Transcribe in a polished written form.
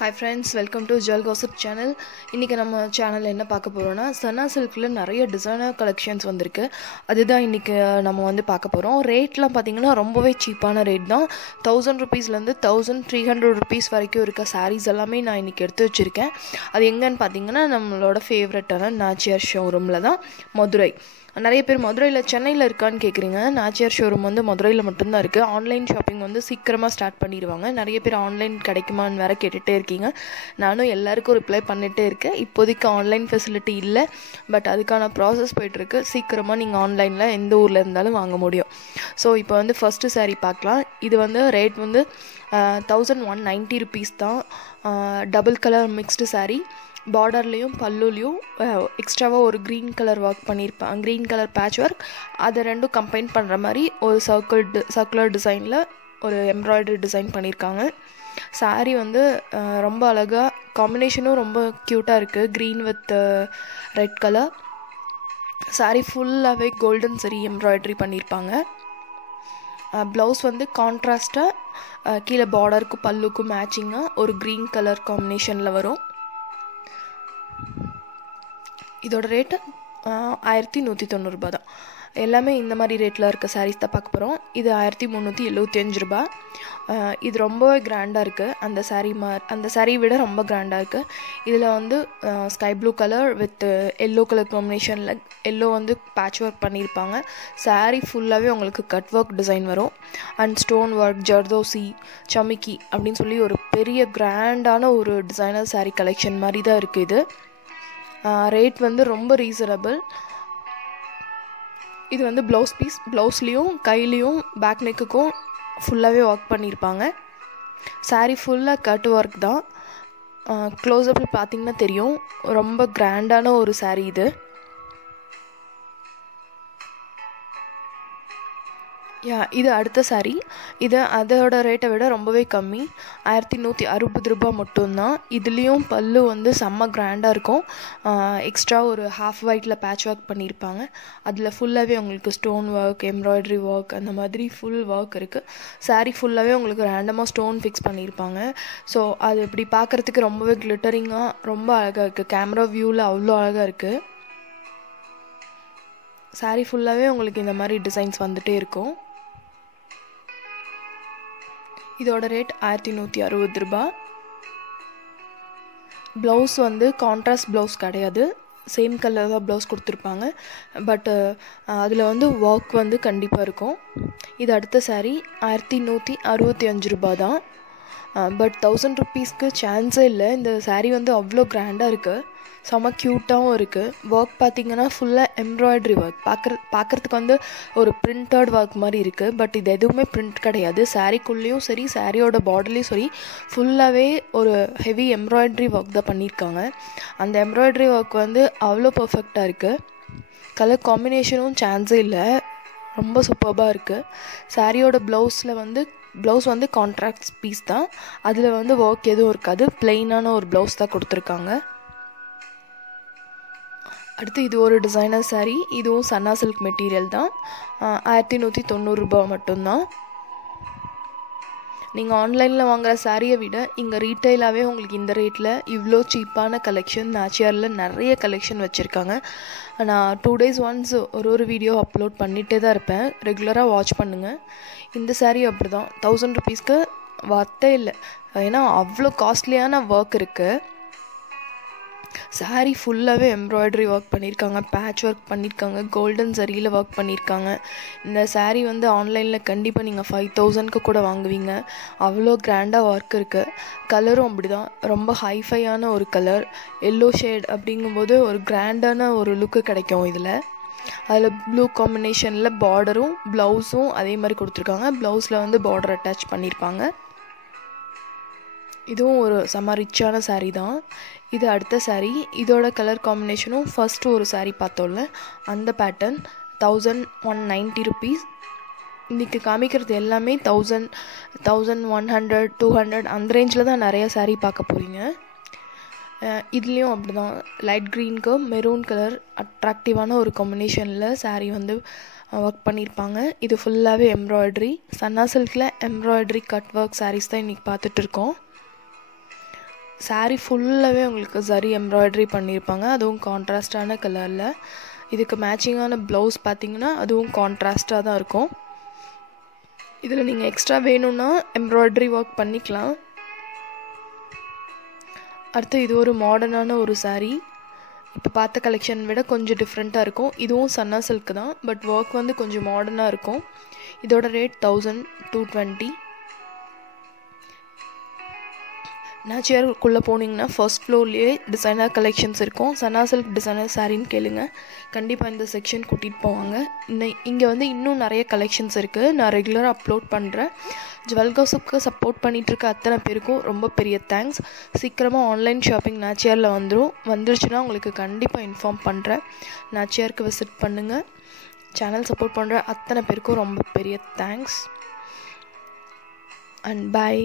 Hi friends, welcome to Jewel Gossip channel. இன்னைக்கு நம்ம சேனல்ல என்ன பார்க்க போறோம்னா சனா சில்க்ல நிறைய டிசைனர் கலெக்ஷன்ஸ் வந்திருக்கு. அதுதான் இன்னைக்கு நம்ம பார்க்க போறோம். ரேட்லாம் பாத்தீங்கன்னா ரொம்பவே சீப்பான ரேட் தான். 1000 rupeesல இருந்து 1300 rupees வரைக்கும் இருக்க sarees எல்லாமே நான் இன்னைக்கு எடுத்து வச்சிருக்கேன். அது எங்கன்னு பாத்தீங்கன்னா நம்மளோட ஃபேவரட்டான நாச்சியார் ஷோரூம்ல தான், மதுரை. நிறைய பேர் மதுரையில் சென்னையில் இருக்கான்னு கேட்குறீங்க. நாச்சியார் ஷோரூம் மதுரையில் மட்டும்தான் இருக்குது. ஆன்லைன் ஷாப்பிங் சீக்கிரமாக ஸ்டார்ட் பண்ணிடுவாங்க. நிறைய பேர் ஆன்லைன் கிடைக்குமான்னு வேறு கேட்டுகிட்டே இருக்கீங்க. நானும் எல்லாருக்கும் ரிப்ளை பண்ணிகிட்டே இருக்கேன். இப்போதைக்கு ஆன்லைன் ஃபெசிலிட்டி இல்லை, பட் அதுக்கான ப்ராசஸ் போய்ட்டுருக்கு. சீக்கிரமாக நீங்கள் ஆன்லைனில் எந்த ஊரில் இருந்தாலும் வாங்க முடியும். ஸோ இப்போ ஃபஸ்ட்டு saree பார்க்கலாம். இது ரேட் 1190 rupees தான். Double colour mixed saree. பார்டர்லேயும் பல்லுலேயும் எக்ஸ்ட்ராவாக ஒரு க்ரீன் கலர் ஒர்க் பண்ணியிருப்பேன். க்ரீன் கலர் பேட்ச் ஒர்க், அதை ரெண்டும் கம்பைன் பண்ணுற மாதிரி ஒரு சர்க்குலர் டிசைனில் ஒரு எம்ப்ராய்டரி டிசைன் பண்ணியிருக்காங்க. சாரீ ரொம்ப அழகாக, காம்பினேஷனும் ரொம்ப க்யூட்டாக இருக்குது. Green with red colour. Sari ஃபுல்லாகவே கோல்டன் சரி எம்ப்ராய்டரி பண்ணியிருப்பாங்க. ப்ளவுஸ் கான்ட்ராஸ்ட்டாக கீழே பார்டருக்கும் பல்லுக்கும் மேட்சிங்காக ஒரு க்ரீன் கலர் காம்பினேஷனில் வரும். இதோட ரேட்டு 1190 ரூபா தான். எல்லாமே இந்த மாதிரி ரேட்டில் இருக்க சாரீஸ் தான் பார்க்க போகிறோம். இது 1375 ரூபா. இது ரொம்பவே கிராண்டாக இருக்குது. அந்த சாரீ விட ரொம்ப கிராண்டாக இருக்குது. இதில் sky blue colour with yellow colour காம்பினேஷனில் எல்லோ பேட்ச் ஒர்க் பண்ணியிருப்பாங்க. சாரீ ஃபுல்லாகவே உங்களுக்கு கட் ஒர்க் டிசைன் வரும். அண்ட் ஸ்டோன் ஒர்க், ஜர்தோசி, சமிக்கி அப்படின்னு சொல்லி ஒரு பெரிய கிராண்டான ஒரு டிசைனர் சாரீ கலெக்ஷன் மாதிரி தான் இருக்குது இது. ரேட் ரொம்ப ரீசனபிள். இது ப்ளவுஸ் பீஸ். ப்ளவுஸ்லேயும் கையிலையும் பேக் நெக்குக்கும் ஃபுல்லாகவே ஒர்க் பண்ணியிருப்பாங்க. சாரீ ஃபுல்லாக கட் ஒர்க் தான். க்ளோஸ்அப்பில் பார்த்தீங்கன்னா தெரியும், ரொம்ப கிராண்டான ஒரு சாரீ இது. இது அடுத்த சாரீ. இது அதோட ரேட்டை விட ரொம்பவே கம்மி. 1160 ரூபா மட்டும்தான். இதுலேயும் பல்லு செம்ம கிராண்டாக இருக்கும். எக்ஸ்ட்ரா ஒரு ஹாஃப் ஒயிட்டில் பேட்ச் ஒர்க் பண்ணியிருப்பாங்க. அதில் ஃபுல்லாகவே உங்களுக்கு ஸ்டோன் ஒர்க், எம்ப்ராய்டரி ஒர்க், அந்த மாதிரி ஃபுல் ஒர்க் இருக்குது. சாரீ ஃபுல்லாகவே உங்களுக்கு ரேண்டமாக ஸ்டோன் ஃபிக்ஸ் பண்ணியிருப்பாங்க. ஸோ அது இப்படி பார்க்குறதுக்கு ரொம்பவே கிளிட்டரிங்காக ரொம்ப அழகாக இருக்குது. கேமரா வியூவில் அவ்வளோ அழகாக இருக்குது. சாரீ ஃபுல்லாகவே உங்களுக்கு இந்த மாதிரி டிசைன்ஸ் வந்துகிட்டே இருக்கும். இதோட ரேட் 1160 ரூபா. ப்ளவுஸ் கான்ட்ராஸ்ட் ப்ளவுஸ் கிடையாது, சேம் கலர் தான் ப்ளவுஸ் கொடுத்துருப்பாங்க. பட் அதில் ஒர்க் கண்டிப்பாக இருக்கும். இது அடுத்த சாரீ 1165 ரூபா தான். பட் 1000 rupeesக்கு சான்ஸே இல்லை. இந்த சாரீ அவ்வளோ கிராண்டாக இருக்குது. செம்ம க்யூட்டாகவும் இருக்குது. ஒர்க் பார்த்திங்கன்னா ஃபுல்லாக எம்ப்ராய்டரி ஒர்க். பார்க்குறதுக்கு ஒரு பிரிண்டட் ஒர்க் மாதிரி இருக்குது. பட் இது எதுவுமே பிரிண்ட் கிடையாது. சாரீக்குள்ளேயும் சரி, சாரியோட பார்டர்லேயும் சரி, ஃபுல்லாகவே ஒரு ஹெவி எம்ப்ராய்டரி ஒர்க் தான் பண்ணியிருக்காங்க. அந்த எம்ப்ராய்டரி ஒர்க் அவ்வளோ பர்ஃபெக்டாக இருக்குது. கலர் காம்பினேஷனும் சான்ஸே இல்லை, ரொம்ப சூப்பராக இருக்குது. சாரியோட ப்ளவுஸ் கான்ட்ராக்ட் பீஸ் தான். அதில் ஒர்க் எதுவும் இருக்காது. பிளெயினான ஒரு ப்ளவுஸ் தான் கொடுத்துருக்காங்க. அடுத்து இது ஒரு டிசைனர் சாரீ. இதுவும் சன்னா சில்க் மெட்டீரியல் தான். 1190 ரூபா மட்டும்தான். நீங்கள் ஆன்லைனில் வாங்குகிற சாரியை விட இங்கே ரீட்டெயிலாகவே உங்களுக்கு இந்த ரேட்டில் இவ்வளோ சீப்பான கலெக்ஷன் நாச்சியாரில் நிறைய கலெக்ஷன் வச்சுருக்காங்க. நான் 2 days ஒன்ஸ் ஒரு வீடியோ அப்லோட் பண்ணிகிட்டே தான் இருப்பேன். ரெகுலராக வாட்ச் பண்ணுங்கள். இந்த சாரீ அப்படி தான். 1000 rupeesக்கு வார்த்தே இல்லை. ஏன்னா அவ்வளோ காஸ்ட்லியான ஒர்க் இருக்குது. சாரீ ஃபுல்லாகவே எம்ப்ராய்டரி ஒர்க் பண்ணியிருக்காங்க, பேட்ச் ஒர்க் பண்ணியிருக்காங்க, கோல்டன் சரியில் ஒர்க் பண்ணியிருக்காங்க. இந்த சாரீ ஆன்லைனில் கண்டிப்பாக நீங்கள் 5000க்கு கூட வாங்குவீங்க. அவ்வளோ கிராண்டாக ஒர்க் இருக்குது. கலரும் அப்படி தான், ரொம்ப ஹைஃபையான ஒரு கலர். எல்லோ ஷேட் அப்படிங்கும்போது ஒரு கிராண்டான ஒரு லுக்கு கிடைக்கும் இதில். அதில் ப்ளூ காம்பினேஷனில் பார்டரும் ப்ளவுஸும் அதே மாதிரி கொடுத்துருக்காங்க. ப்ளவுஸில் பார்டர் அட்டாச் பண்ணியிருப்பாங்க. இதுவும் ஒரு செம்ம ரிச்சான சாரீ தான். இது அடுத்த சாரீ. இதோட கலர் காம்பினேஷனும் ஃபஸ்ட்டு ஒரு சாரீ பார்த்தோம்ல, அந்த பேட்டர்ன். 1190 rupees. இன்றைக்கி காமிக்கிறது எல்லாமே 1000, 1100, 200 அந்த ரேஞ்சில் தான் நிறைய சாரீ பார்க்க போகிறீங்க. இதுலேயும் அப்படி தான். லைட் க்ரீனுக்கு மெரூன் கலர் அட்ராக்டிவான ஒரு காம்பினேஷனில் சாரீ ஒர்க் பண்ணியிருப்பாங்க. இது ஃபுல்லாகவே எம்ப்ராய்டரி. சன்னா சில்கில் எம்ப்ராய்டரி கட் ஒர்க் சாரீஸ் தான் இன்றைக்கி பார்த்துட்ருக்கோம். saree ஃபுல்லாகவே உங்களுக்கு சரி எம்ப்ராய்டரி பண்ணியிருப்பாங்க, அதுவும் கான்ட்ராஸ்டான கலரில். இதுக்கு மேட்சிங்கான ப்ளவுஸ் பார்த்திங்கன்னா அதுவும் கான்ட்ராஸ்டாக தான் இருக்கும். இதில் நீங்கள் எக்ஸ்ட்ரா வேணும்னா எம்ப்ராய்டரி ஒர்க் பண்ணிக்கலாம். அடுத்து இது ஒரு மாடர்னான ஒரு saree. இப்போ பார்த்த கலெக்ஷன் விட கொஞ்சம் டிஃப்ரெண்ட்டாக இருக்கும். இதுவும் சன்னா சில்க் தான், பட் ஒர்க் வந்து கொஞ்சம் மாடர்னாக இருக்கும். இதோட ரேட் 1220. நாச்சியாருக்குள்ளே போனீங்கன்னா ஃபர்ஸ்ட் ஃப்ளோர்லேயே டிசைனர் கலெக்ஷன்ஸ் இருக்கும். சன்னா சில்க் டிசைனர் சாரின்னு கேளுங்க, கண்டிப்பாக இந்த செக்ஷன் கூட்டிகிட்டு போவாங்க. இங்கே வந்து இன்னும் நிறைய கலெக்ஷன்ஸ் இருக்குது. நான் ரெகுலராக அப்லோட் பண்ணுறேன். ஜுவல் காசிப்க்கு சப்போர்ட் பண்ணிகிட்ருக்க அத்தனை பேருக்கும் ரொம்ப பெரிய தேங்க்ஸ். சீக்கிரமாக ஆன்லைன் ஷாப்பிங் நாச்சியாரில் வந்துருச்சுன்னா உங்களுக்கு கண்டிப்பாக இன்ஃபார்ம் பண்ணுறேன். நாச்சியாருக்கு விசிட் பண்ணுங்கள். சேனல் சப்போர்ட் பண்ணுற அத்தனை பேருக்கும் ரொம்ப பெரிய தேங்க்ஸ் அண்ட் பாய்.